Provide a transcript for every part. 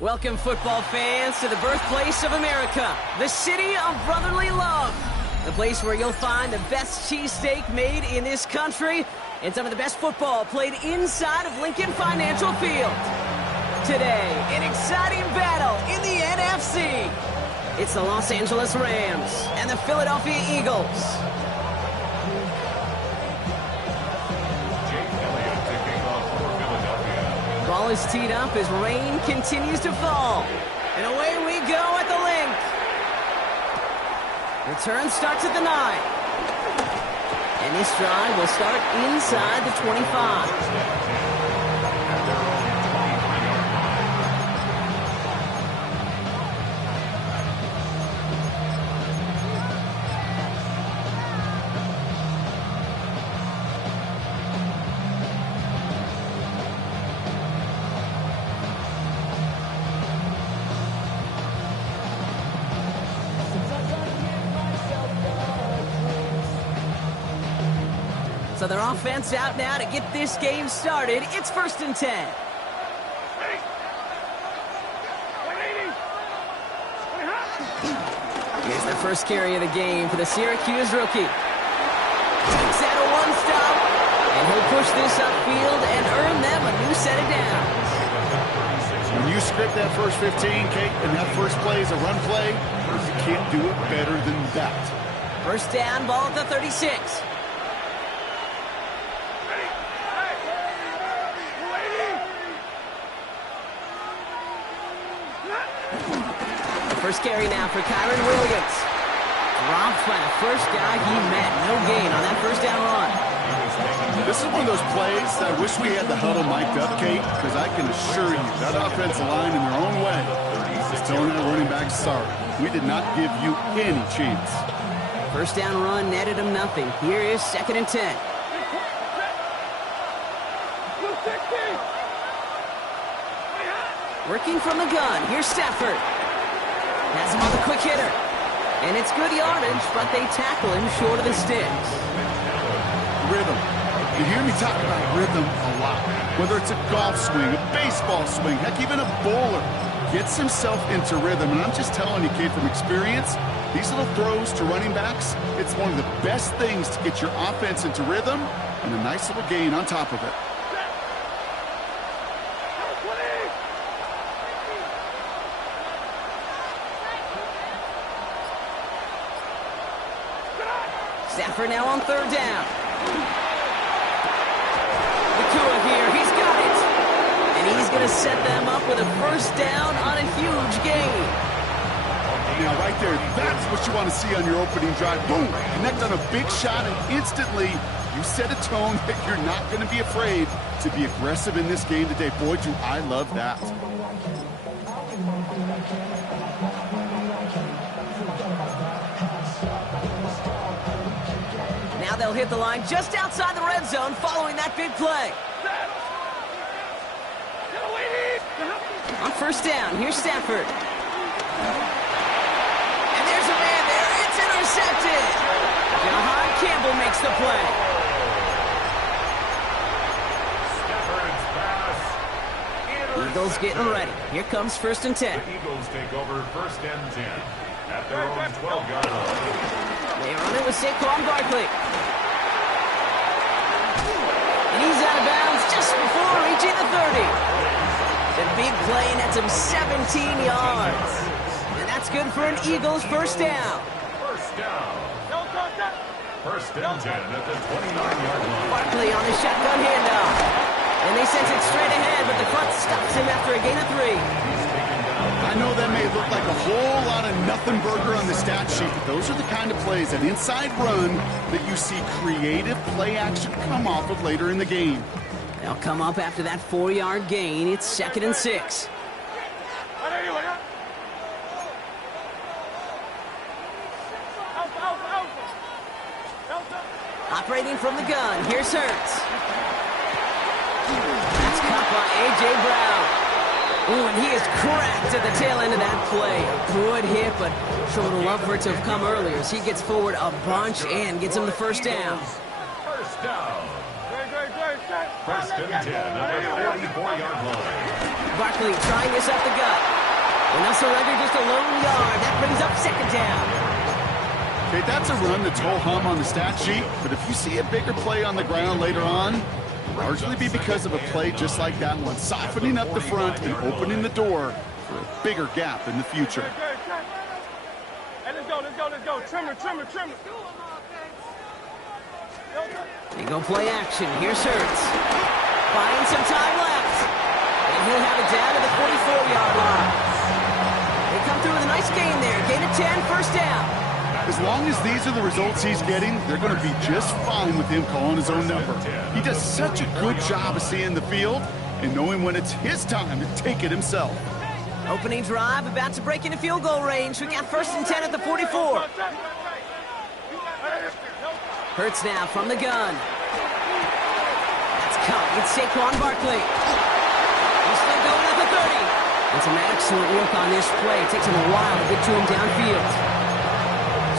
Welcome, football fans, to the birthplace of America, the city of brotherly love. The place where you'll find the best cheesesteak made in this country and some of the best football played inside of Lincoln Financial Field. Today, an exciting battle in the NFC. It's the Los Angeles Rams and the Philadelphia Eagles. Ball is teed up as rain continues to fall. And away we go at the link. Return starts at the 9. And this drive will start inside the 25. So their offense out now to get this game started. It's 1st and 10. Here's the first carry of the game for the Syracuse rookie. Takes out a one-stop, and he'll push this upfield and earn them a new set of downs. When you script that first 15, Kate, and that first play is a run play, you can't do it better than that. First down, ball at the 36. First carry now for Kyron Williams. Dropped by the first guy he met. No gain on that first down run. This is one of those plays that I wish we had the huddle mic'd up, Kate, because I can assure you that offensive line in their own way is telling that running back, sorry, we did not give you any chance. First down run netted him nothing. Here is 2nd and 10. Working from the gun. Here's Stafford. Has him on the quick hitter. And it's good yardage, but they tackle him short of the sticks. Rhythm. You hear me talk about rhythm a lot. Whether it's a golf swing, a baseball swing, heck, even a bowler gets himself into rhythm. And I'm just telling you, kid, from experience, these little throws to running backs, it's one of the best things to get your offense into rhythm and a nice little gain on top of it. Stafford now on 3rd down. Nakua here, he's got it. And he's going to set them up with a first down on a huge gain. Now right there, that's what you want to see on your opening drive. Boom, connect on a big shot, and instantly you set a tone that you're not going to be afraid to be aggressive in this game today. Boy, do I love that. They'll hit the line just outside the red zone following that big play. On first down, here's Stafford. And there's a man there. It's intercepted. Jahan Campbell makes the play. Eagles getting ready. Here comes 1st and 10. The Eagles take over 1st and 10 at their own 12-yard line. They are on it with Saquon Barkley. And he's out of bounds just before reaching the 30. The big play nets him 17 yards. And that's good for an Eagles first down. First down. First and 10 at the 29-yard line. Barkley on the shotgun handoff. And they send it straight ahead, but the front stops him after a gain of 3. I know that may look like a whole lot of nothing burger on the stat sheet, but those are the kind of plays, an inside run, that you see creative play action come off of later in the game. They'll come up after that 4-yard gain. It's 2nd and 6. Operating from the gun, here's Hurts. That's caught by A.J. Brown. Ooh, and he is cracked at the tail end of that play. A good hit, but sure would have loved for it to have come earlier as he gets forward a bunch and gets him the first down. First down. First and 10 at the 44-yard line. Barkley trying this up the gut. And now surrender just a lone yard. That brings up 2nd down. Okay, that's a run that's ho-hum on the stat sheet, but if you see a bigger play on the ground later on, it'll largely be because of a play just like that one, softening up the front and opening the door for a bigger gap in the future. Hey, let's go. Trimmer. They go play action. Here's Hurts. Buying some time left. And he'll have it down to the 44-yard line. They come through with a nice gain there. Gain of 10, first down. As long as these are the results he's getting, they're going to be just fine with him calling his own number. He does such a good job of seeing the field and knowing when it's his time to take it himself. Opening drive, about to break into field goal range. We got 1st and 10 at the 44. Hurts now from the gun. That's caught. It's Saquon Barkley. He's still going at the 30. And some excellent work on this play. It takes him a while to get to him downfield.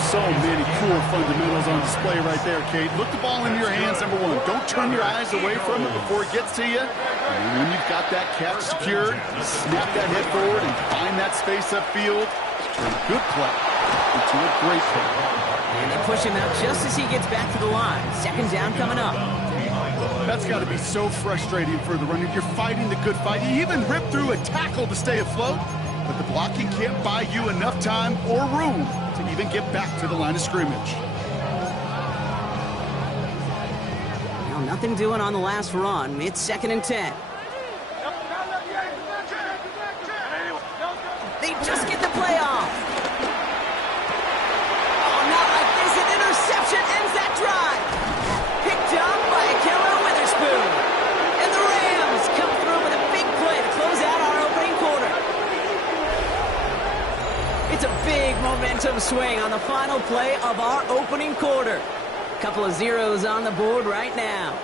So many cool fundamentals on display right there, Kate. Look the ball into your hands, number one. Don't turn your eyes away from it before it gets to you. And when you've got that catch secured, snap that head forward and find that space upfield. Turn a good play into a great play. And they push him out just as he gets back to the line. 2nd down coming up. That's got to be so frustrating for the runner. You're fighting the good fight. You even rip through a tackle to stay afloat, but the blocking can't buy you enough time or room to even get back to the line of scrimmage. Well, nothing doing on the last run. It's 2nd and 10. They just get the play off. Oh, not like this. An interception ends that drive. Picked up by Keller Witherspoon. And the Rams come through with a big play to close out our opening quarter. It's a big momentum swing on the final play of our opening quarter. Couple of zeros on the board right now.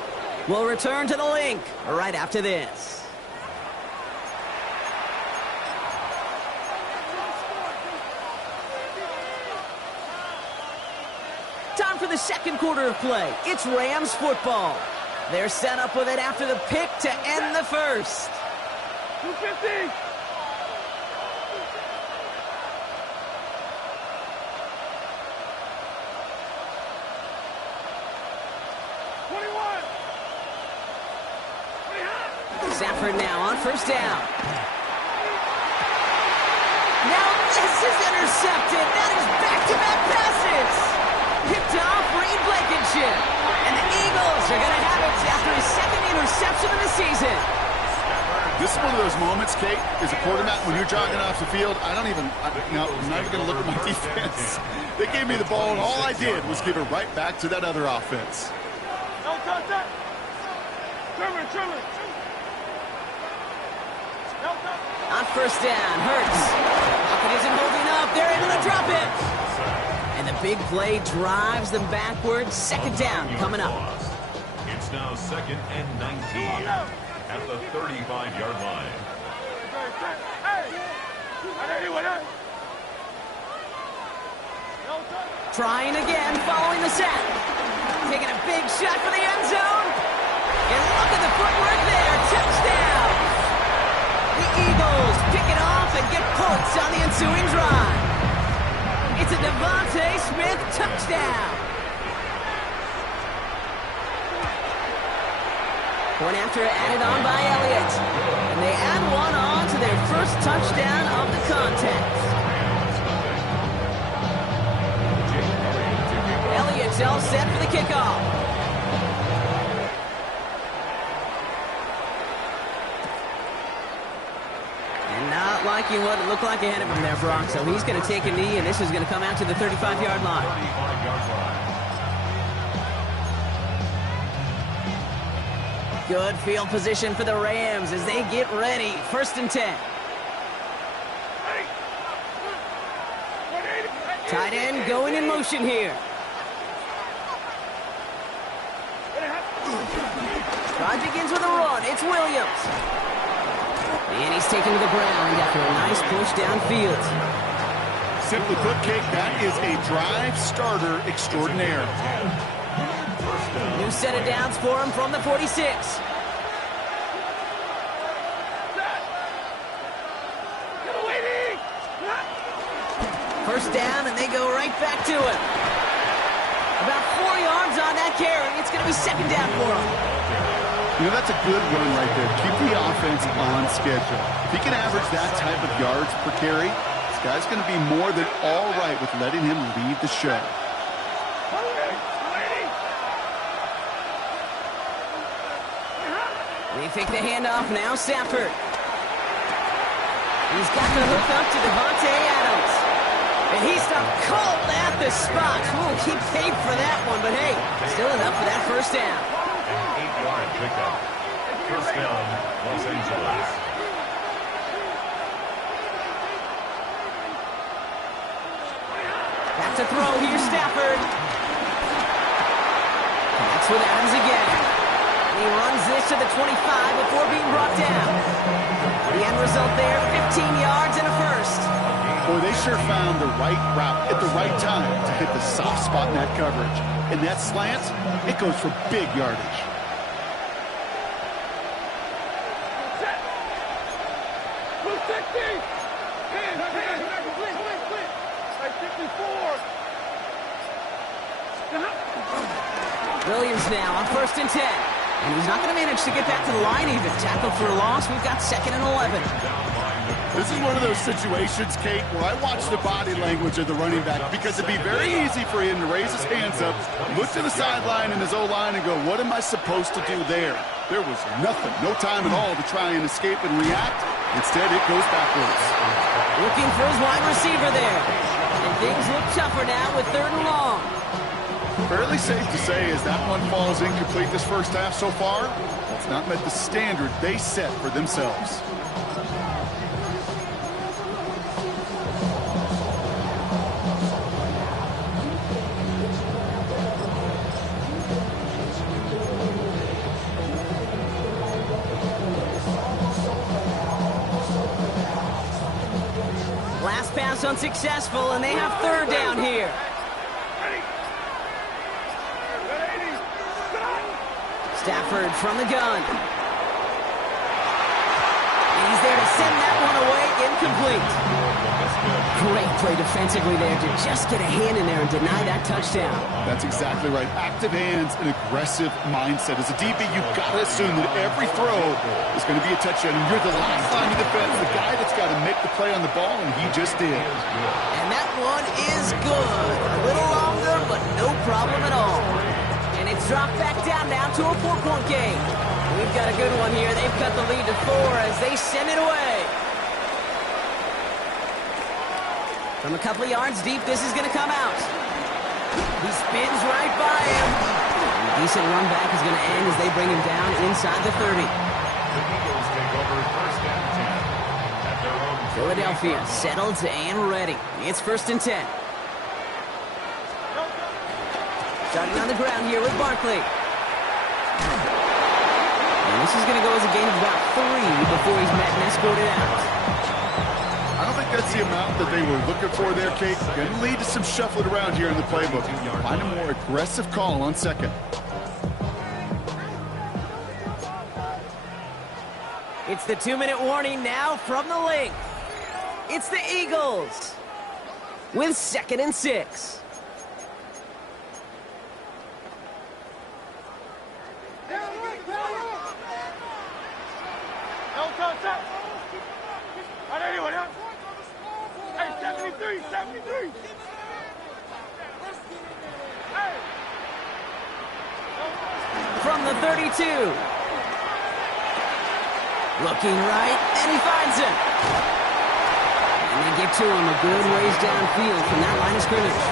We'll return to the link right after this. Time for the 2nd quarter of play. It's Rams football. They're set up with it after the pick to end the first. 250. Stafford now on 1st down. Now this is intercepted. That is back-to-back passes. Picked off Reed Blankenship. And the Eagles are going to have it after his 2nd interception of the season. This is one of those moments, Kate, as a quarterback, when you're jogging off the field, I'm not even going to look at my defense. They gave me the ball, and all I did was give it right back to that other offense. Don't touch that. Trimmer. On 1st down, Hurts. Pocket isn't holding up. They're able to drop it. And the big play drives them backwards. 2nd down coming up. It's now 2nd and 19 at the 35-yard line. Trying again, following the sack. Taking a big shot for the end zone. And look at the footwork there. Touchdown. The Eagles pick it off and get points on the ensuing drive. It's a Devontae Smith touchdown. Point after added on by Elliott. And they add one on to their first touchdown of the contest. Elliott's all set for the kickoff. And not liking what it looked like ahead of him there, Brock. So he's going to take a knee, and this is going to come out to the 35-yard line. Good field position for the Rams as they get ready. 1st and 10. Tight end going in motion here. Drive begins with a run. It's Williams. And he's taken to the ground after a nice push downfield. Simply put, Cake, that is a drive starter extraordinaire. New set of downs for him from the 46. First down, and they go right back to him. About 4 yards on that carry. It's going to be 2nd down for him. You know, that's a good run right there. Keep the offense on schedule. If he can average that type of yards per carry, this guy's going to be more than all right with letting him lead the show. They fake the handoff now, Stafford. He's got the hook up to Devontae Adams. And he stopped cold at the spot. We'll keep paid for that one, but hey, still enough for that 1st down. An 8-yard pickup. 1st down, Los Angeles. Back to throw, here's Stafford. That's with Adams again. He runs this to the 25 before being brought down. The end result there, 15 yards and a 1st. Boy, they sure found the right route at the right time to hit the soft spot in that coverage. And that slant, it goes for big yardage. Williams now on 1st and 10. And he's not going to manage to get back to the line even. Tackled for a loss. We've got 2nd and 11. This is one of those situations, Kate, where I watch the body language of the running back because it'd be very easy for him to raise his hands up, look to the sideline in his O-line and go, what am I supposed to do there? There was nothing, no time at all to try and escape and react. Instead, it goes backwards. Looking for his wide receiver there. And things look tougher now with 3rd and long. Fairly safe to say as that one falls incomplete this first half so far, that's not met the standard they set for themselves. Last pass unsuccessful, and they have 3rd down here. Stafford from the gun. He's there to send that one away, incomplete. Great play defensively there to just get a hand in there and deny that touchdown. That's exactly right. Active hands and aggressive mindset. As a DB, you've got to assume that every throw is going to be a touchdown. And you're the last line of defense, the guy that's got to make the play on the ball, and he just did. And that one is good. A little longer, but no problem at all. And it's dropped back down now to a 4-point game. We've got a good one here. They've cut the lead to 4 as they send it away. From a couple of yards deep, this is going to come out. He spins right by him. And a decent run back is going to end as they bring him down inside the 30. The Eagles take over 1st and 10. At their own Philadelphia settled and ready. It's 1st and 10. Starting on the ground here with Barkley. And this is going to go as a gain of about 3 before he's met and escorted out. I don't think that's the amount that they were looking for there, Kate. Going to lead to some shuffling around here in the playbook. Find a more aggressive call on 2nd. It's the 2-minute warning now from the link. It's the Eagles with 2nd and 6. contact. Are there anyone else? Hey, 73, 73. Hey. From the 32. Looking right, and he finds him. And they get to him a good ways downfield from that line of scrimmage.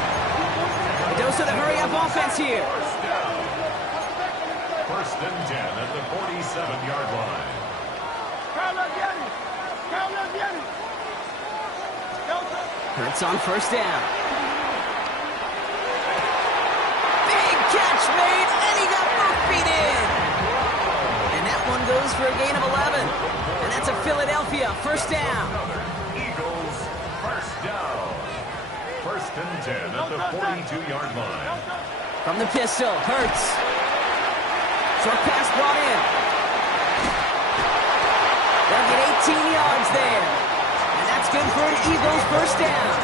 A dose of the hurry-up offense here. First and 10 at the 47-yard line. Hurts on first down. Big catch made, and he got both feet in. And that one goes for a gain of 11. And that's a Philadelphia first down. Eagles first down. First and 10 at the 42-yard line. From the pistol, Hurts. Short pass brought in. They'll get 18 yards there. And that's good for an Eagles first down.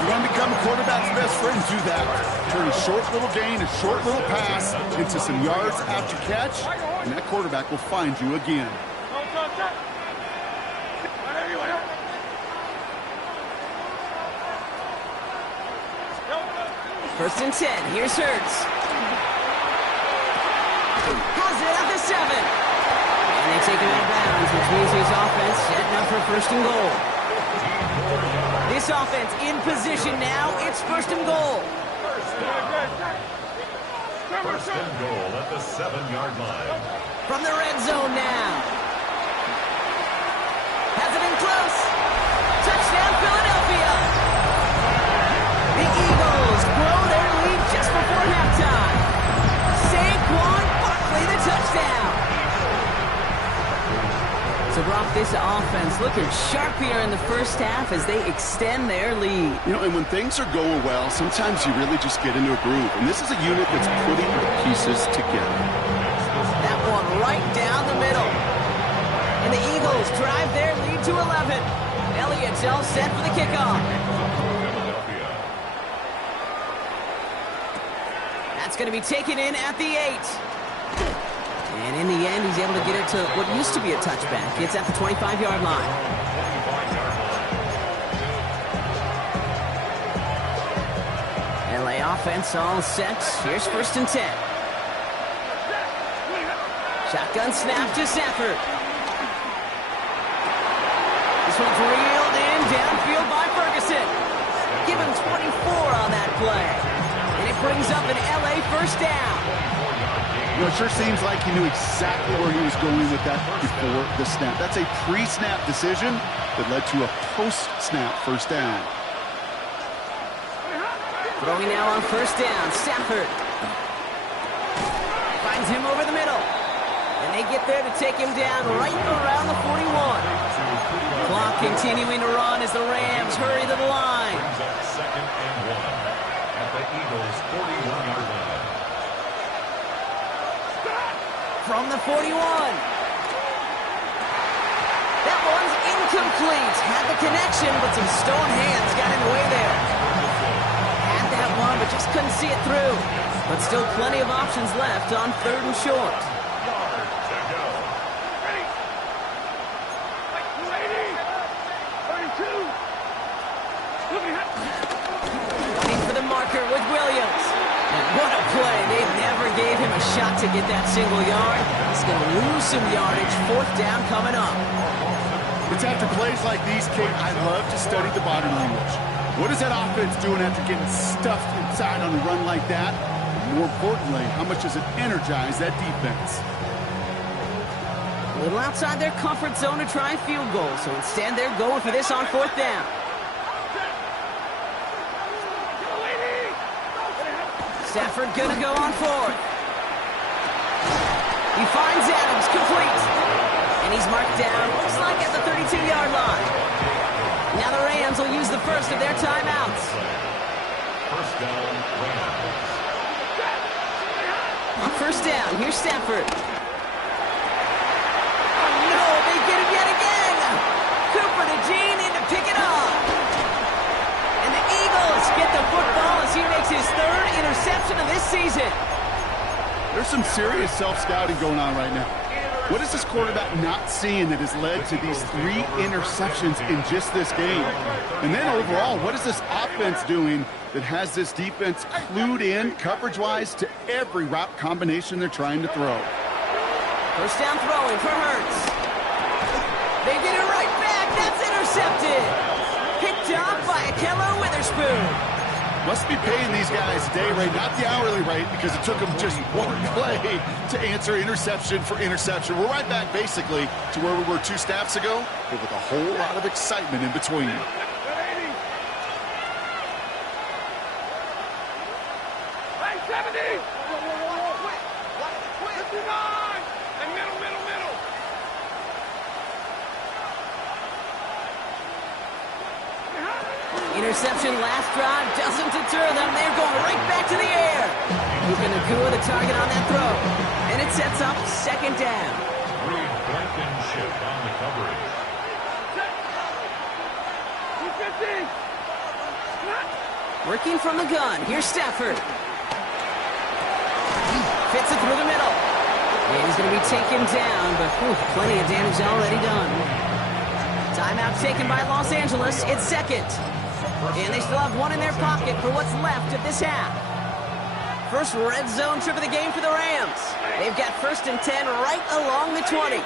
You want to become a quarterback's best friend, do that. Turn a short little gain, a short little pass into some yards after catch, and that quarterback will find you again. First and 10, here's Hurts. Has it at the 7. And they take him out of bounds, which means his offense setting up for first and goal. This offense in position now, it's first and goal. First and goal at the 7-yard line. From the red zone now. Has it in close. Touchdown, Philadelphia. The Eagles grow their lead just before halftime. Saquon Barkley, the touchdown. So, Brock, this offense looking sharp here in the first half as they extend their lead. You know, and when things are going well, sometimes you really just get into a groove. And this is a unit that's putting the pieces together. That one right down the middle. And the Eagles drive their lead to 11. Elliott's all set for the kickoff. That's going to be taken in at the 8. And in the end, he's able to get it to what used to be a touchback. It's at the 25-yard line. LA offense all set. Here's first and 10. Shotgun snap to Stafford. This one's reeled in downfield by Ferguson. Give him 24 on that play. And it brings up an LA first down. You know, it sure seems like he knew exactly where he was going with that before the snap. That's a pre-snap decision that led to a post-snap first down. Throwing now on first down, Stafford. Finds him over the middle. And they get there to take him down right around the 41. Clock continuing to run as the Rams hurry to the line. Second and 1 at the Eagles' 41-yard line. From the 41. That one's incomplete. Had the connection, but some stone hands got in the way there. Had that one, but just couldn't see it through. But still plenty of options left on third and short. Waiting for the marker with Williams. And what a play. They never gave him a shot to get that single yard. He's going to lose some yardage. Fourth down coming up. It's after plays like these, Kate, I love to study the body language. What is that offense doing after getting stuffed inside on a run like that? And more importantly, how much does it energize that defense? A little outside their comfort zone to try a field goal. So instead, they're going for this on fourth down. Stafford gonna go on fourth. He finds Adams, complete. And he's marked down, looks like at the 32-yard line. Now the Rams will use the first of their timeouts. First down, Rams. On first down, here's Stafford. Oh no, they get him yet again. Cooper to Gene in to pick it up. And the Eagles get the football as he makes his third interception of this season. There's some serious self-scouting going on right now. What is this quarterback not seeing that has led to these 3 interceptions in just this game? And then overall, what is this offense doing that has this defense clued in coverage-wise to every route combination they're trying to throw? First down throwing for Hurts. They get it right back. That's intercepted. Picked up by Akello Witherspoon. Must be paying these guys day rate, not the hourly rate, because it took them just one play to answer interception for interception. We're right back, basically, to where we were 2 snaps ago, but with a whole lot of excitement in between. Hey, 70! 59! And middle. Interception last drive doesn't deter them. They're going right back to the air. Luka Nakua the target on that throw. And it sets up second down. Reed Blankenship on the coverage. 250! Working from the gun. Here's Stafford. Fits it through the middle. And he's going to be taken down, but plenty of damage already done. Timeout taken by Los Angeles. It's second. And they still have 1 in their pocket for what's left of this half. First red zone trip of the game for the Rams. They've got 1st and 10 right along the 20.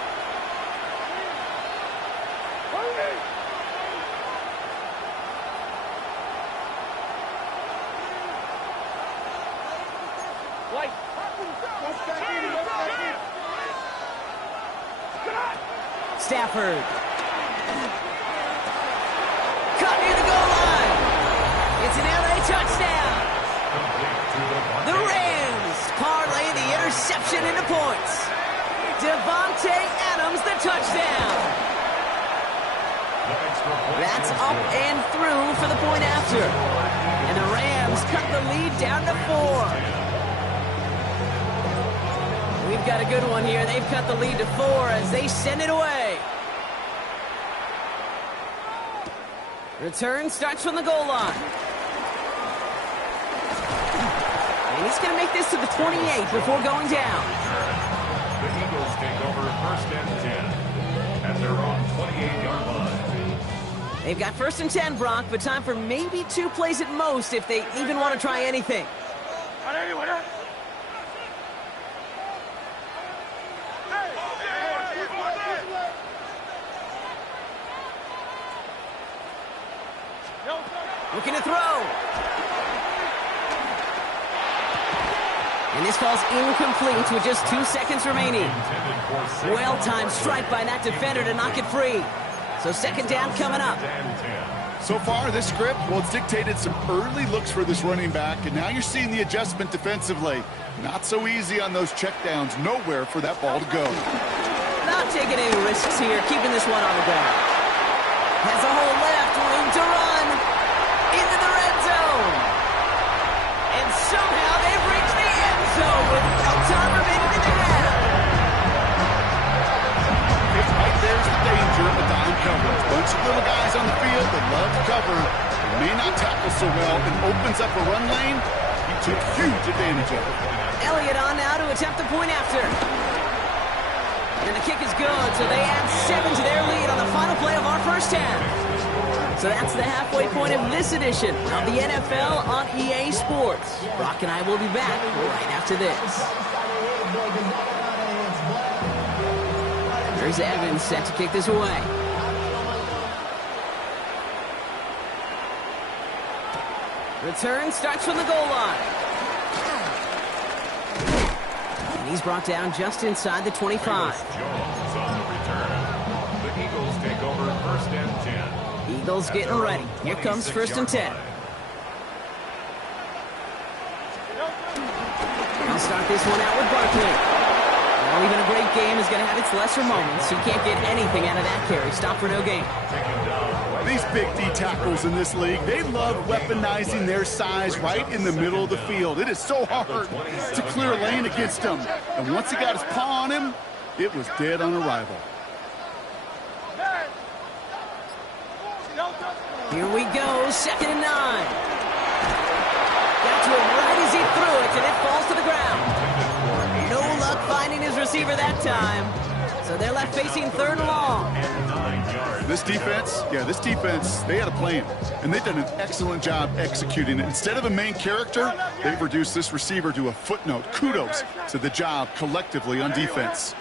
Stafford. Cut near the goal line. It's an LA touchdown. The Rams parlay the interception into points. Devontae Adams the touchdown. That's up and through for the point after. And the Rams cut the lead down to 4. We've got a good one here. They've cut the lead to 4 as they send it away. Return starts from the goal line. And he's going to make this to the 28 before going down. The Eagles take over 1st and 10 at their own 28-yard line. They've got 1st and 10, Brock, but time for maybe 2 plays at most if they even want to try anything. Looking to throw. And this ball's incomplete with just 2 seconds remaining. Well-timed strike by that defender to knock it free. So second down coming up. So far, this script, well, it's dictated some early looks for this running back, and now you're seeing the adjustment defensively. Not so easy on those checkdowns. Nowhere for that ball to go. Not taking any risks here, keeping this one on the ground. Has a hole left, room to run. Into the red zone. And somehow they've reached the end zone with no time remaining in the half. Right there's the danger of a down coverage. Bunch of little guys on the field that love to cover. They may not tackle so well and opens up a run lane. He took huge advantage of it. Elliott on now to attempt the point after. And the kick is good, so they add 7 to their lead on the final play of our first half. So that's the halfway point of this edition of the NFL on EA Sports. Brock and I will be back right after this. There's Evans set to kick this away. Return starts from the goal line. And he's brought down just inside the 25. Jones on the return. The Eagles take over 1st and 10. Eagles getting ready. Here comes 1st and 10. I'll start this one out with Barkley. Well, even a great game is going to have its lesser moments. He can't get anything out of that carry. Stop for no gain. These big D tackles in this league, they love weaponizing their size right in the middle of the field. It is so hard to clear a lane against him. And once he got his paw on him, it was dead on arrival. Here we go, 2nd and 9. Got to him right as he threw it, and it falls to the ground. No luck finding his receiver that time. left facing 3rd and long. This defense, they had a plan, and they've done an excellent job executing it. Instead of a main character, they've reduced this receiver to a footnote. Kudos to the job collectively on defense.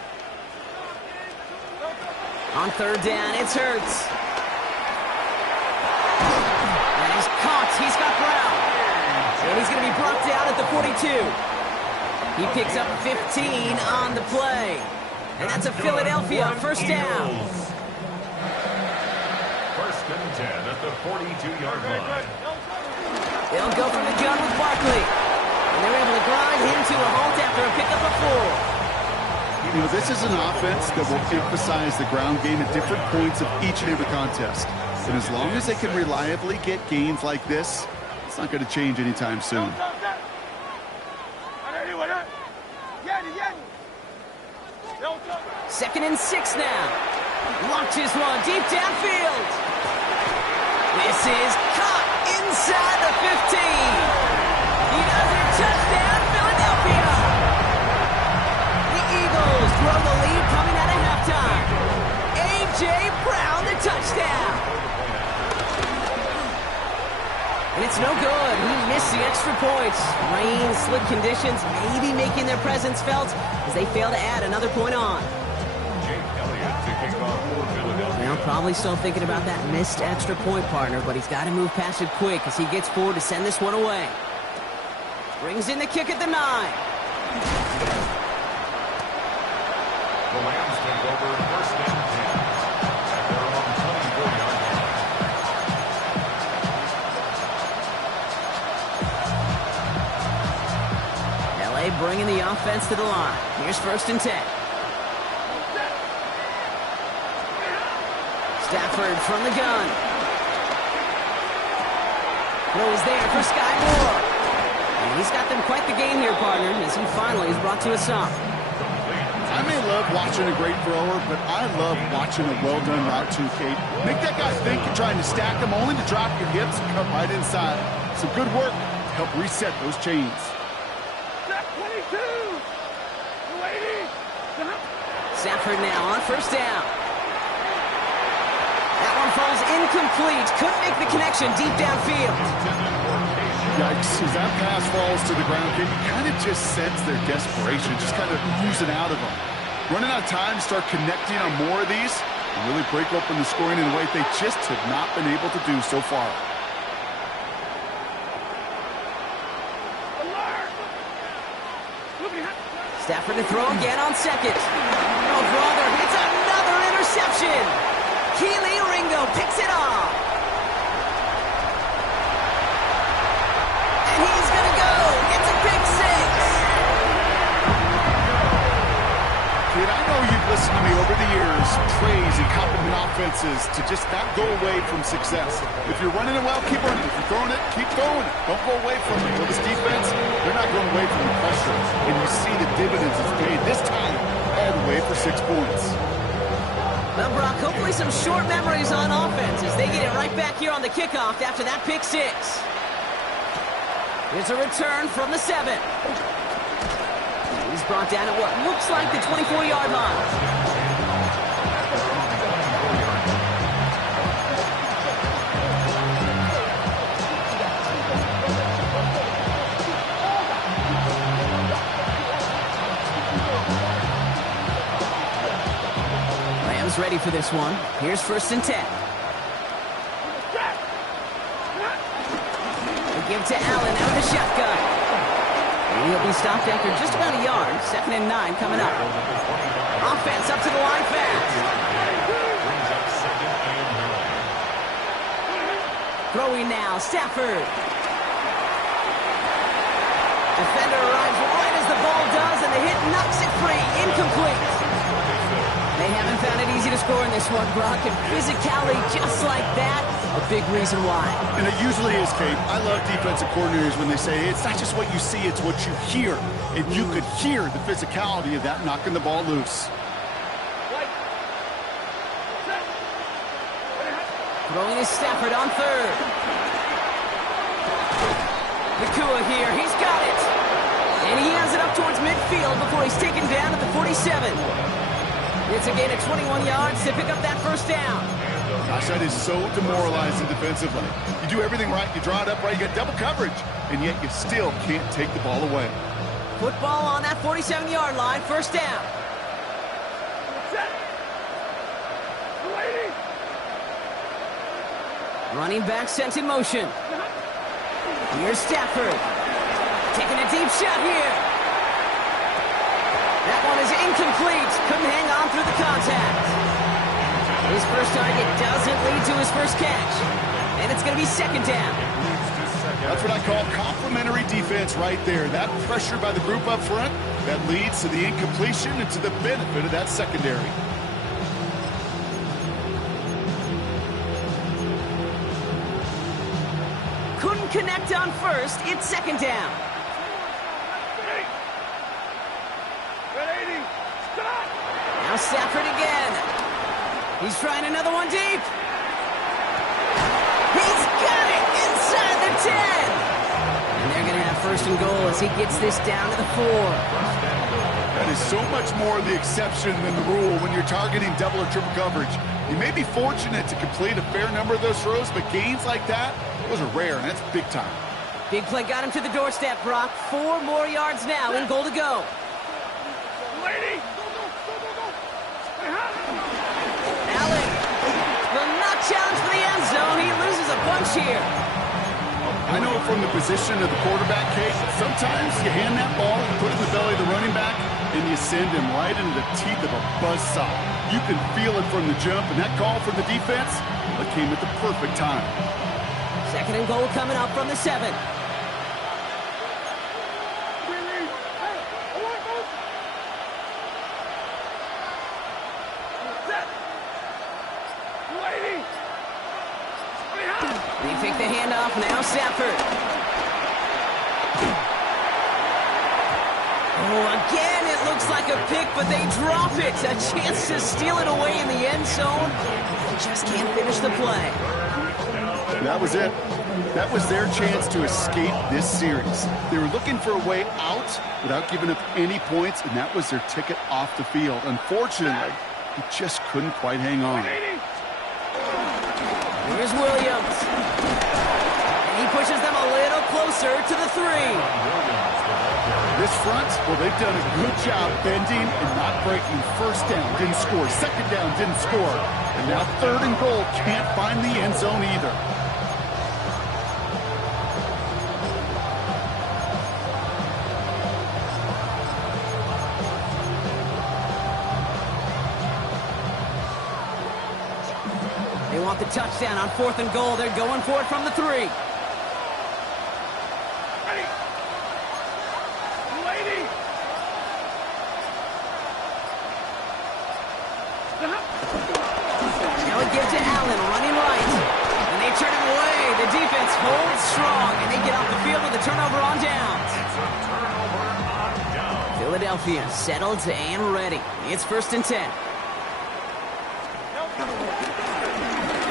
On 3rd down, it's Hurts. And he's caught. He's got Brown. And he's going to be brought down at the 42. He picks up 15 on the play. And that's a Philadelphia 1st down. 1st and 10 at the 42-yard line. They'll go from the gun with Barkley. And they're able to grind him to a halt after a pickup of 4. You know, this is an offense that will emphasize the ground game at different points of each and every contest. And as long as they can reliably get gains like this, it's not going to change anytime soon. 2nd and 6 now. Launches one deep downfield. This is caught inside the 15. He does it. Touchdown, Philadelphia. The Eagles throw the lead coming out of halftime. A.J. Brown, the touchdown. And it's no good. He missed the extra points. Rain, slick conditions, maybe making their presence felt as they fail to add another point on. Well, probably still thinking about that missed extra point, partner, but he's got to move past it quick as he gets forward to send this one away. Brings in the kick at the 9. The Lambs take over 1st and 10 at their own 24-yard line. LA bringing the offense to the line. Here's 1st and 10. Stafford from the gun. Throws there for Sky Moore. And he's got them quite the game here, partner, as he finally is brought to a stop. I may love watching a great thrower, but I love watching a well-done route too, Kate. Make that guy think you're trying to stack them, only to drop your hips and cut right inside. Some good work to help reset those chains. Step 22. Lady. Stafford now on 1st down. That one falls incomplete. Couldn't make the connection deep downfield. Yikes. As that pass falls to the ground, you kind of just sense their desperation, just kind of oozing out of them. Running out of time to start connecting on more of these and really break open the scoring in a way they just have not been able to do so far. Stafford to throw again on 2nd. Oh, brother, it's another interception. Keely Ringo picks it off. And he's going to go. It's a pick 6. Kid, I know you've listened to me over the years, praise and compliment offenses to just not go away from success. If you're running it well, keep running it. If you're throwing it, keep throwing it. Don't go away from it. Well, this defense, they're not going away from the pressure. And you see the dividends it's paid this time all the way for 6 points. Well, Brock, hopefully some short memories on offense as they get it right back here on the kickoff after that pick 6. Here's a return from the 7. He's brought down at what looks like the 24-yard line. Ready for this one. Here's 1st and 10. They give to Allen out of the shotgun. And he'll be stopped after just about a yard. 2nd and 9 coming up. Offense up to the line fast. Throwing now, Stafford. Defender arrives right as the ball does, and the hit knocks it free. Incomplete. They haven't found it easy to score in this one, Brock, and physicality just like that, a big reason why. And it usually is, Kate. I love defensive coordinators when they say, it's not just what you see, it's what you hear. And you could hear the physicality of that knocking the ball loose. Throwing is Stafford on 3rd. Nakua here, he's got it. And he has it up towards midfield before he's taken down at the 47. It's a gain of 21 yards to pick up that first down. Gosh, that is so demoralizing defensively. You do everything right, you draw it up right, you got double coverage, and yet you still can't take the ball away. Football on that 47-yard line, first down. Set. Waiting. Running back sent in motion. Here's Stafford. Taking a deep shot here. That one is incomplete. Couldn't hang on through the contact. His first target doesn't lead to his first catch. And it's going to be second down. That's what I call complimentary defense right there. That pressure by the group up front, that leads to the incompletion and to the benefit of that secondary. Couldn't connect on first. It's second down. Now Stafford again. He's trying another one deep. He's got it inside the 10. And they're going to have first and goal as he gets this down to the 4. That is so much more the exception than the rule when you're targeting double or triple coverage. You may be fortunate to complete a fair number of those throws, but gains like that, those are rare, and that's big time. Big play got him to the doorstep, Brock. 4 more yards now and goal to go. Lady. Allen will not challenge for the end zone. He loses a bunch here. I know from the position of the quarterback, Kate, sometimes you hand that ball, you put it in the belly of the running back, and you send him right into the teeth of a buzzsaw. You can feel it from the jump, and that call from the defense, well, it came at the perfect time. Second and goal coming up from the 7. They take the handoff, now Stafford. Oh, again, it looks like a pick, but they drop it. A chance to steal it away in the end zone. They just can't finish the play. That was it. That was their chance to escape this series. They were looking for a way out without giving up any points, and that was their ticket off the field. Unfortunately, he just couldn't quite hang on. Here's Williams. And he pushes them a little closer to the 3. This front, well, they've done a good job bending and not breaking. First down, didn't score. Second down, didn't score. And now third and goal, can't find the end zone either. They want the touchdown on 4th and goal. They're going for it from the 3. Now it gives to Allen, running right. And they turn him away. The defense holds strong, and they get off the field with a turnover on downs. Philadelphia settled and ready. It's 1st and 10.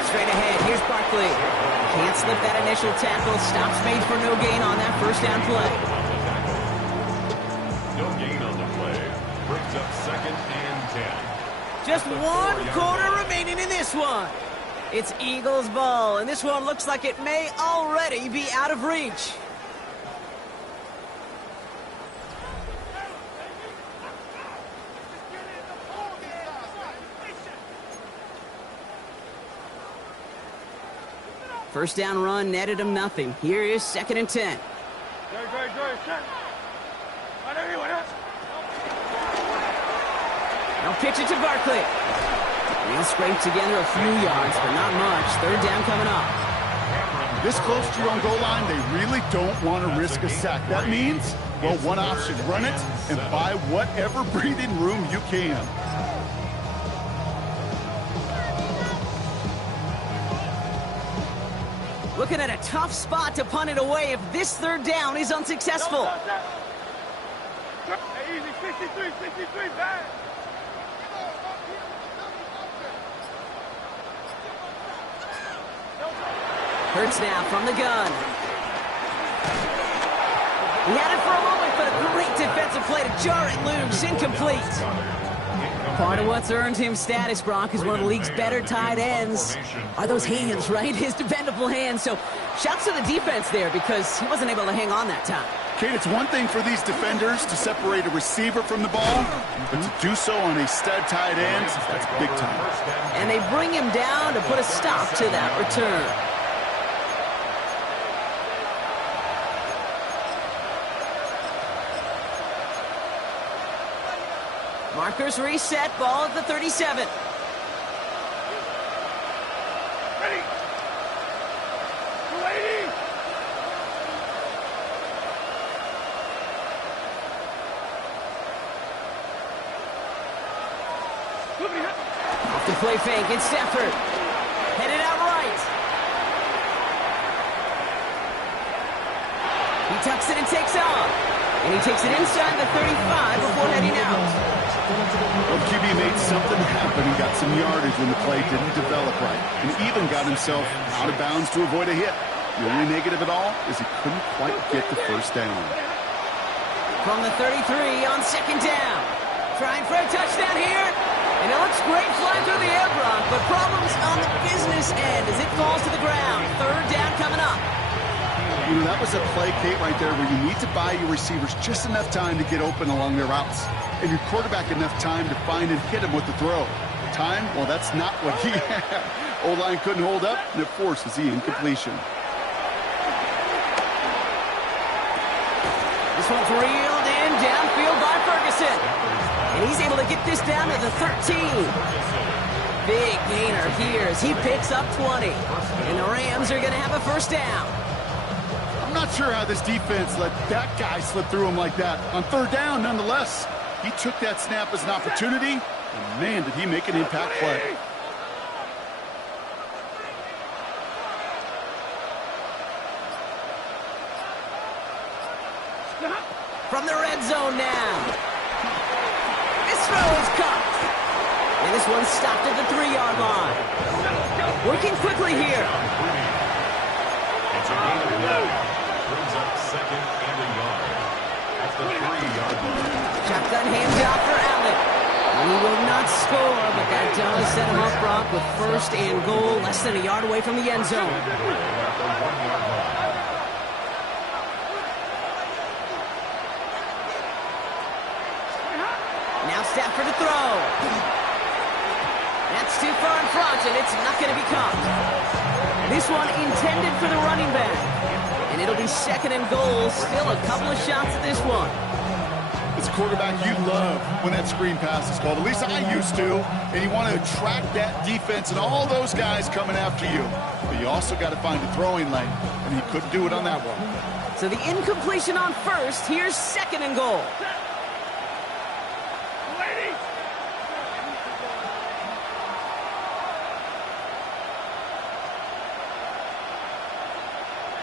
Straight ahead, here's Barkley. Can't slip that initial tackle. Stops made for no gain on that first down play. No gain on the play. Brings up 2nd and 10. Just 1 quarter remaining in this one. It's Eagles ball, and this one looks like it may already be out of reach. First down run netted him nothing. Here is 2nd and 10. Now pitch it to Barkley. He'll scrape together a few yards, but not much. 3rd down coming up. This close to your own goal line, they really don't want to risk a sack. That means, well, one option, run it and buy whatever breathing room you can. Looking at a tough spot to punt it away if this 3rd down is unsuccessful. Easy, 63, back. Hurts now from the gun. He had it for a moment, but a great defensive play to jar it loose. Incomplete. Part of what's earned him status, Brock, is one of the league's better tight ends. Are those hands, right? His dependable hands. So shouts to the defense there because he wasn't able to hang on that time. Kate, it's one thing for these defenders to separate a receiver from the ball, but to do so on a stud tight end, that's big time. And they bring him down to put a stop to that return. Markers reset, ball at the 37. Ready. Lady. Off the play fake, it's Stafford. Headed out right. He tucks it and takes off. And he takes it inside the 35 before heading out. Well, QB made something happen. He got some yardage when the play didn't develop right, and even got himself out of bounds to avoid a hit. The only negative at all is he couldn't quite get the first down. From the 33 on second down. Trying for a touchdown here. And it looks great flying through the air, Brock, but problems on the business end as it falls to the ground. Third down coming up. You know, that was a play, Kate, right there where you need to buy your receivers just enough time to get open along their routes. And your quarterback enough time to find and hit him with the throw. Time? Well, that's not what he had. O-line couldn't hold up, and it forces the incompletion. This one's reeled in downfield by Ferguson. And he's able to get this down to the 13. Big gainer here as he picks up 20. And the Rams are going to have a first down. I'm not sure how this defense let that guy slip through him like that. On third down, nonetheless, he took that snap as an opportunity, and man, did he make an impact play. From the red zone now. This throw is caught. And this one's stopped at the 3-yard line. Working quickly here. It's a gain of 11. Brings up second and a yard at the 3-yard line. Shotgun handoff for Allen. And he will not score, but that does set him up, Brock, with first and goal, less than a yard away from the end zone. At the 1-yard line. Now Stafford to throw. That's too far in front, and it's not going to be caught. This one intended for the running back. And it'll be second and goal. Still a couple of shots at this one. As a quarterback, you love when that screen pass is called. At least I used to. And you want to attract that defense and all those guys coming after you. But you also got to find a throwing lane. And he couldn't do it on that one. So the incompletion on first. Here's second and goal.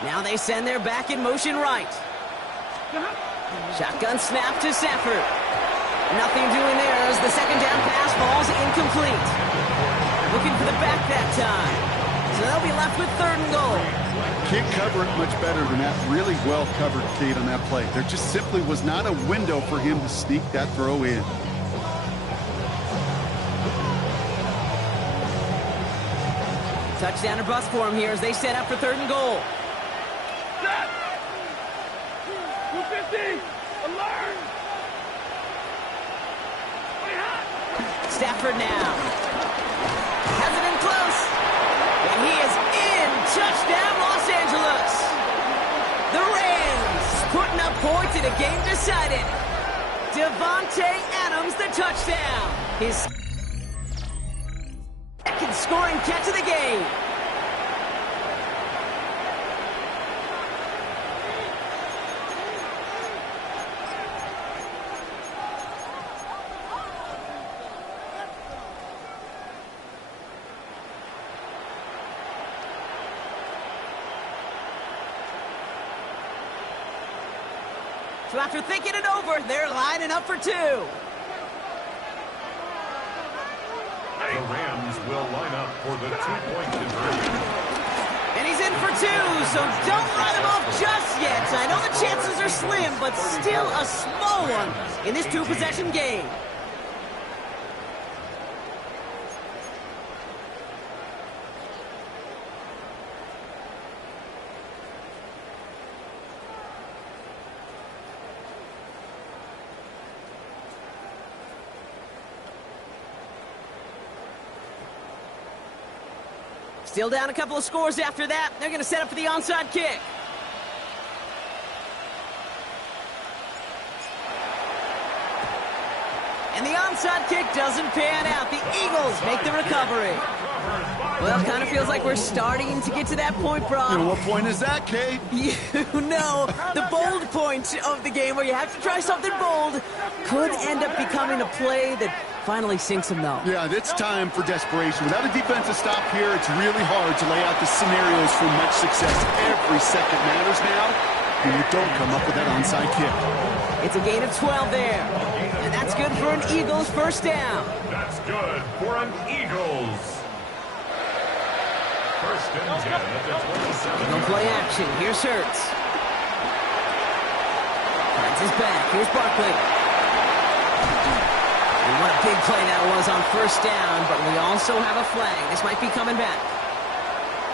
Now they send their back in motion right. Shotgun snap to Stafford. Nothing doing there as the second down pass falls incomplete. Looking for the back that time. So they'll be left with third and goal. Can't cover it much better than that. Really well covered, Kate, on that play. There just simply was not a window for him to sneak that throw in. Touchdown or bust for him here as they set up for third and goal. 250! Alert! Stafford now. Has it in close. And he is in. Touchdown, Los Angeles. The Rams putting up points in a game decided. Devontae Adams, the touchdown. His second scoring catch of the game. So after thinking it over, they're lining up for two. The Rams will line up for the two-point conversion. And he's in for two, so don't write him off just yet. I know the chances are slim, but still a small one in this two-possession game. Still down a couple of scores after that. They're going to set up for the onside kick. And the onside kick doesn't pan out. The Eagles make the recovery. Well, it kind of feels like we're starting to get to that point, Brock. And what point is that, Kate? You know, the bold point of the game where you have to try something bold could end up becoming a play that finally sinks them, though. Yeah, it's time for desperation. Without a defensive stop here, it's really hard to lay out the scenarios for much success. Every second matters now, and you don't come up with that onside kick. It's a gain of 12 there, and that's good for an Eagles first down. That's good for an Eagles. First and 10 at the 27. No play action. Here's Hurts. Finds his back. Here's Barkley. And what a big play that was on first down, but we also have a flag. This might be coming back.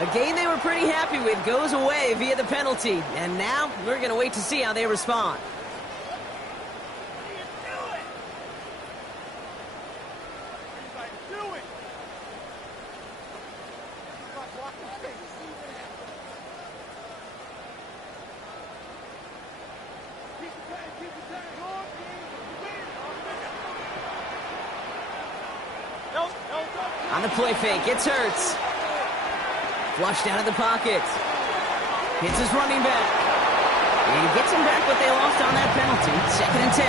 A game they were pretty happy with goes away via the penalty, and now we're going to wait to see how they respond. On the play fake, it's Hurts. Flushed out of the pocket. Hits his running back. And he gets him back, but they lost on that penalty. Second and 10.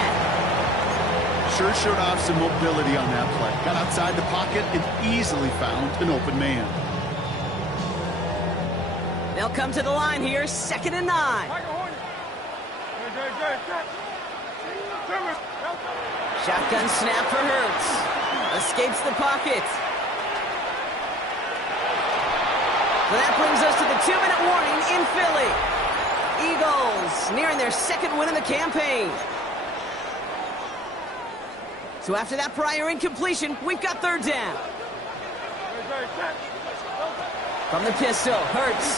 Sure showed off some mobility on that play. Got outside the pocket and easily found an open man. They'll come to the line here, second and 9. Shotgun snap for Hurts. Escapes the pocket. So that brings us to the 2-minute warning in Philly. Eagles nearing their second win of the campaign. So after that prior incompletion, we've got third down. From the pistol, Hurts.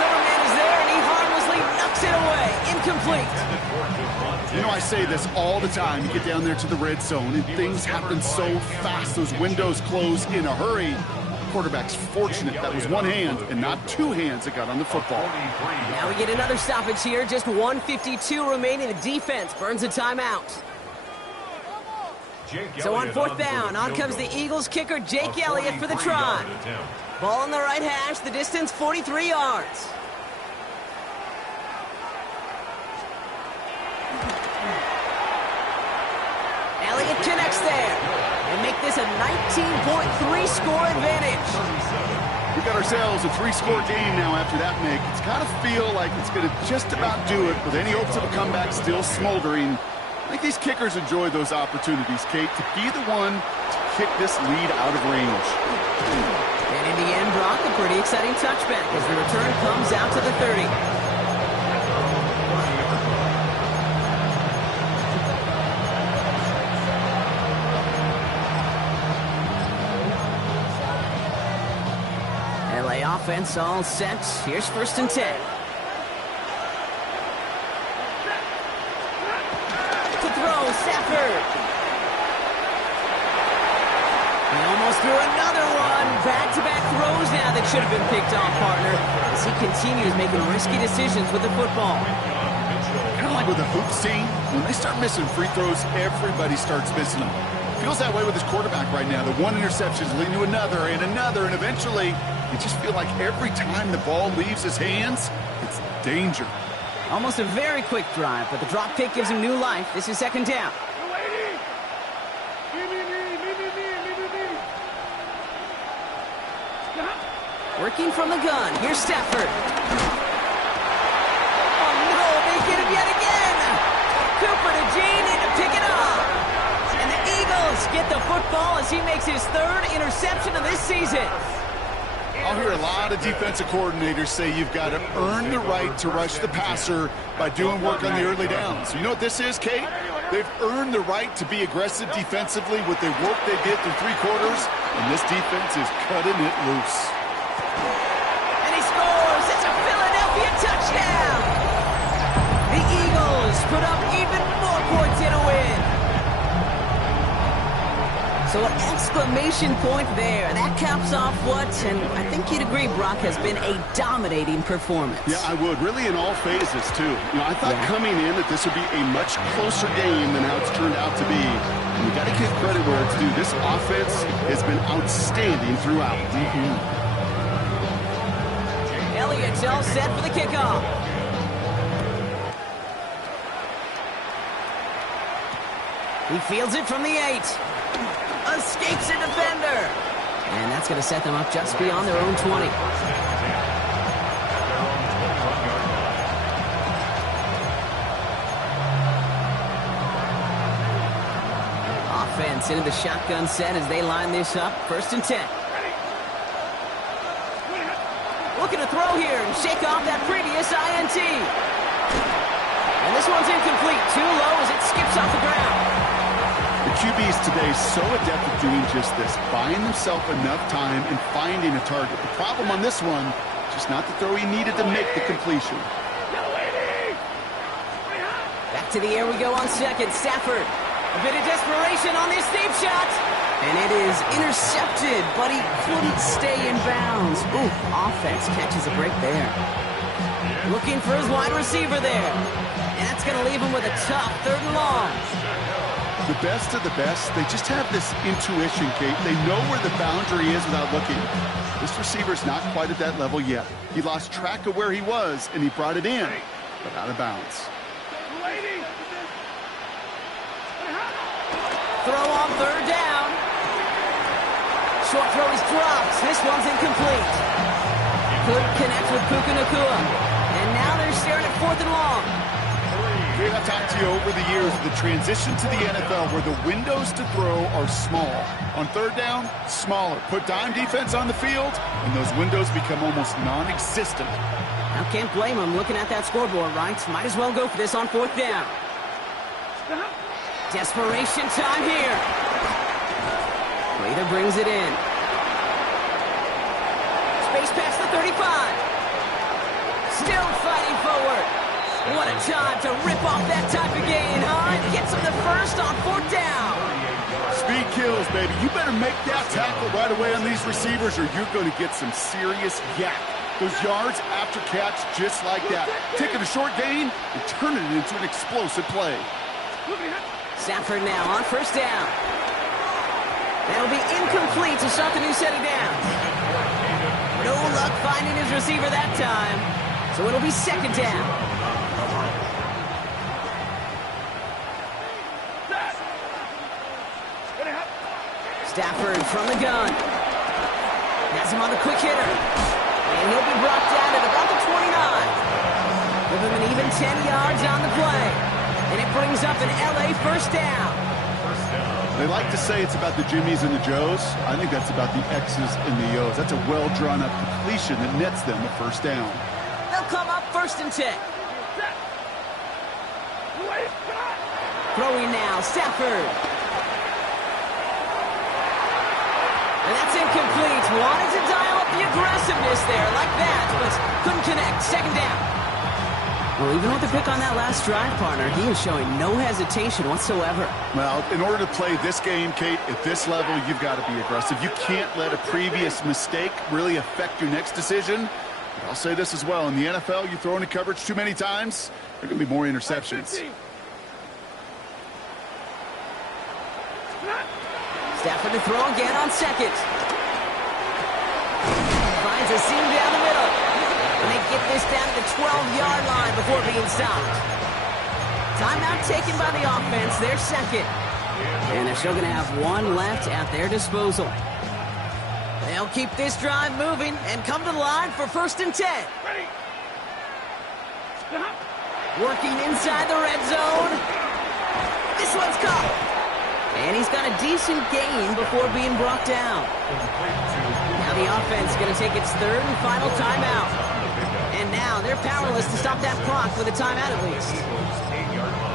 Coverman is there, and he harmlessly knocks it away. Incomplete. You know, I say this all the time. You get down there to the red zone, and things happen so fast. Those windows close in a hurry. Quarterback's fortunate that was one hand and not two hands that got on the football. Now we get another stoppage here. Just 1:52 remaining. The defense burns a timeout. So on fourth down, on comes the Eagles kicker, Jake Elliott, for the try. Ball on the right hash, the distance 43 yards. Elliott connects there and make this a 19.3 score advantage. We got ourselves a 3-score game now after that, Nick. It's got to feel like it's going to just about do it with any hopes of a comeback still smoldering. I think these kickers enjoy those opportunities, Kate, to be the one to kick this lead out of range. And in the end, Brock, a pretty exciting touchback as the return comes out to the 30. LA offense all set. Here's first and 10. Stafford. He almost threw another one. Back-to-back throws now that should have been picked off, partner, as he continues making risky decisions with the football. Kind of like with the hoops team, when they start missing free throws, everybody starts missing them. Feels that way with his quarterback right now. The one interception is leading to another, and eventually, you just feel like every time the ball leaves his hands, it's danger. Almost a very quick drive, but the drop kick gives him new life. This is second down. Working from the gun. Here's Stafford. Oh, no, they get him yet again. Cooper to Gene and to pick it up. And the Eagles get the football as he makes his third interception of this season. I'll hear a lot of defensive coordinators say you've got to earn the right to rush the passer by doing work on the early downs. You know what this is, Kate? They've earned the right to be aggressive defensively with the work they did through 3 quarters, and this defense is cutting it loose. And he scores! It's a Philadelphia touchdown! The Eagles put up even more points in a win. So an exclamation point there. That caps off what, and I think you'd agree, Brock, has been a dominating performance. Yeah, I would. Really in all phases, too. You know, I thought coming in that this would be a much closer game than how it's turned out to be. And you got to give credit where it's due. This offense has been outstanding throughout. Elliott's all set for the kickoff. He fields it from the 8. Escapes a defender. And that's going to set them up just beyond their own 20. Offense into the shotgun set as they line this up. 1st and 10. Looking to throw here and shake off that previous INT. And this one's incomplete. Too low as it skips off the ground. The QBs today so adept at doing just this, buying themselves enough time and finding a target. The problem on this one, just not the throw he needed to make the completion. Back to the air we go on 2nd. Stafford. A bit of desperation on this deep shot. And it is intercepted, but he couldn't stay in bounds. Ooh, offense catches a break there. Looking for his wide receiver there. And that's going to leave him with a tough 3rd and long. The best of the best, they just have this intuition, Kate. They know where the boundary is without looking. This receiver's not quite at that level yet. He lost track of where he was, and he brought it in, but out of bounds. Throw on 3rd down. Short throw is dropped. This one's incomplete. Couldn't connect with Puka Nacua. And now they're staring at 4th and long. I've talked to you over the years of the transition to the NFL where the windows to throw are small. On 3rd down, smaller. Put dime defense on the field, and those windows become almost non-existent. Now can't blame him looking at that scoreboard, right? Might as well go for this on 4th down. Desperation time here. Waiter brings it in. Space past the 35. Still fighting forward. What a time to rip off that type of gain, huh? And gets him the 1st on 4th down. Speed kills, baby. You better make that tackle right away on these receivers or you're going to get some serious yak. Those yards after catch just like that. Taking a short gain and turning it into an explosive play. Stafford now on 1st down. That'll be incomplete to start the new set of downs. No luck finding his receiver that time. So it'll be 2nd down. Stafford from the gun. Has him on the quick hitter. And he'll be brought down at about the 29. Give him an even 10 yards on the play. And it brings up an LA 1st down. They like to say it's about the Jimmies and the Joes. I think that's about the X's and the O's. That's a well-drawn-up completion that nets them a 1st down. They'll come up 1st and 10. Throwing now, Stafford. And that's incomplete. Wanted to dial up the aggressiveness there like that, but couldn't connect. 2nd down. Well, even with the pick on that last drive, partner, he is showing no hesitation whatsoever. Well, in order to play this game, Kate, at this level, you've got to be aggressive. You can't let a previous mistake really affect your next decision. But I'll say this as well. In the NFL, you throw into coverage too many times, there are going to be more interceptions. Stafford to throw again on 2nd. Finds a seam down the middle. And they get this down to the 12-yard line before being stopped. Timeout taken by the offense. They're 2nd. And they're still going to have 1 left at their disposal. They'll keep this drive moving and come to the line for 1st and 10. Ready. Working inside the red zone. This one's caught. And he's got a decent gain before being brought down. Now the offense is going to take its 3rd and final timeout. And now they're powerless to stop that clock with a timeout at least.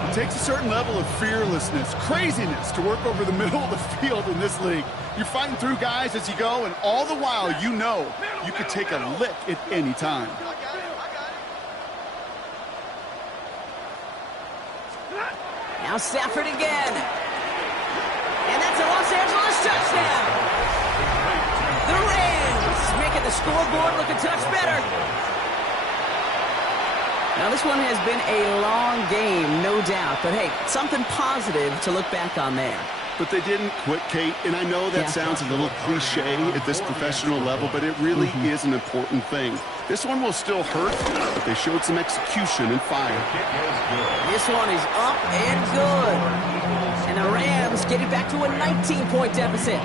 It takes a certain level of fearlessness, craziness to work over the middle of the field in this league. You're fighting through guys as you go, and all the while you know you could take a lick at any time. Now Stafford again. And that's a Los Angeles touchdown. The Rams making the scoreboard look a touch better. Now, this one has been a long game, no doubt. But, hey, something positive to look back on there. But they didn't quit, Kate, and I know that sounds a little cliche at this professional level, but it really is an important thing. This one will still hurt, but they showed some execution and fire. This one is up and good. And the Rams getting back to a 19-point deficit.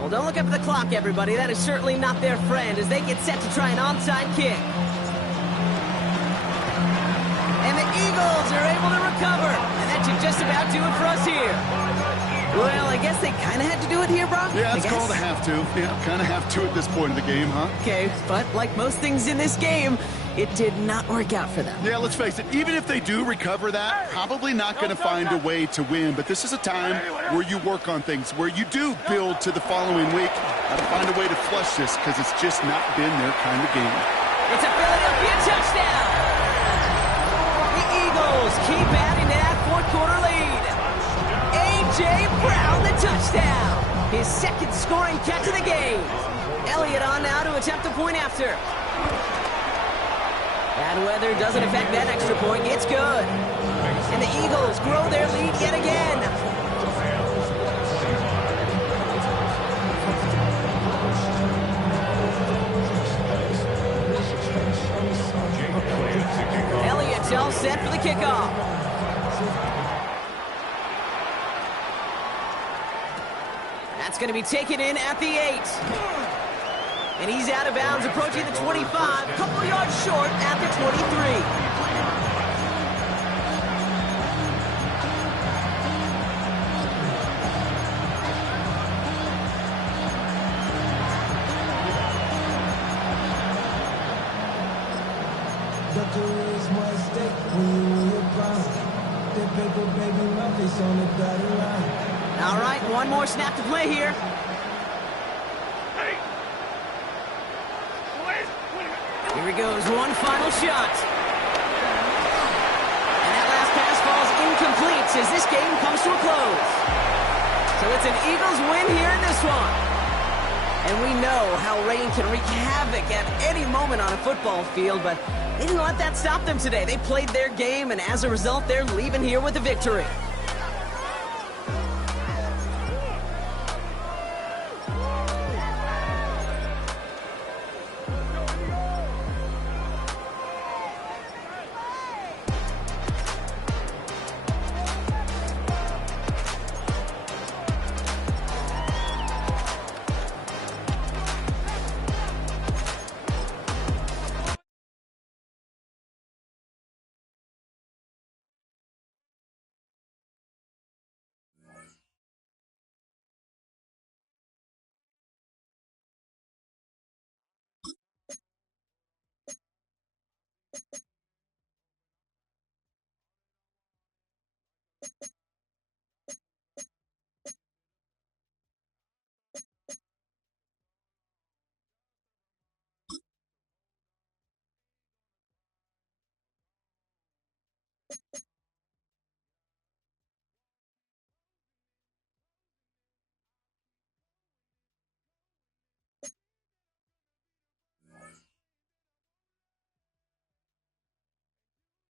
Well, don't look up at the clock, everybody. That is certainly not their friend as they get set to try an onside kick. And the Eagles are able to recover. And that should just about do it for us here. Well, I guess they kind of had to do it here, Brock. Yeah, it's called a have to. Yeah, kind of have to at this point of the game, huh? Okay, but like most things in this game, it did not work out for them. Yeah, let's face it, even if they do recover that, probably not going to find a way to win. But this is a time where you work on things, where you do build to the following week. Got to find a way to flush this because it's just not been their kind of game. It's a Philadelphia touchdown. The Eagles keep adding to that fourth-quarter lead. A.J. Brown, the touchdown. His second scoring catch of the game. Elliott on now to attempt the point after. Bad weather doesn't affect that extra point. It's good. And the Eagles grow their lead yet again. Elliott's all set for the kickoff. That's going to be taken in at the 8. And he's out of bounds, approaching the 25, a couple yards short at the 23. All right, one more snap to play here. Here he goes, one final shot. And that last pass falls incomplete as this game comes to a close. So it's an Eagles win here in this one. And we know how rain can wreak havoc at any moment on a football field, but they didn't let that stop them today. They played their game, and as a result, they're leaving here with a victory.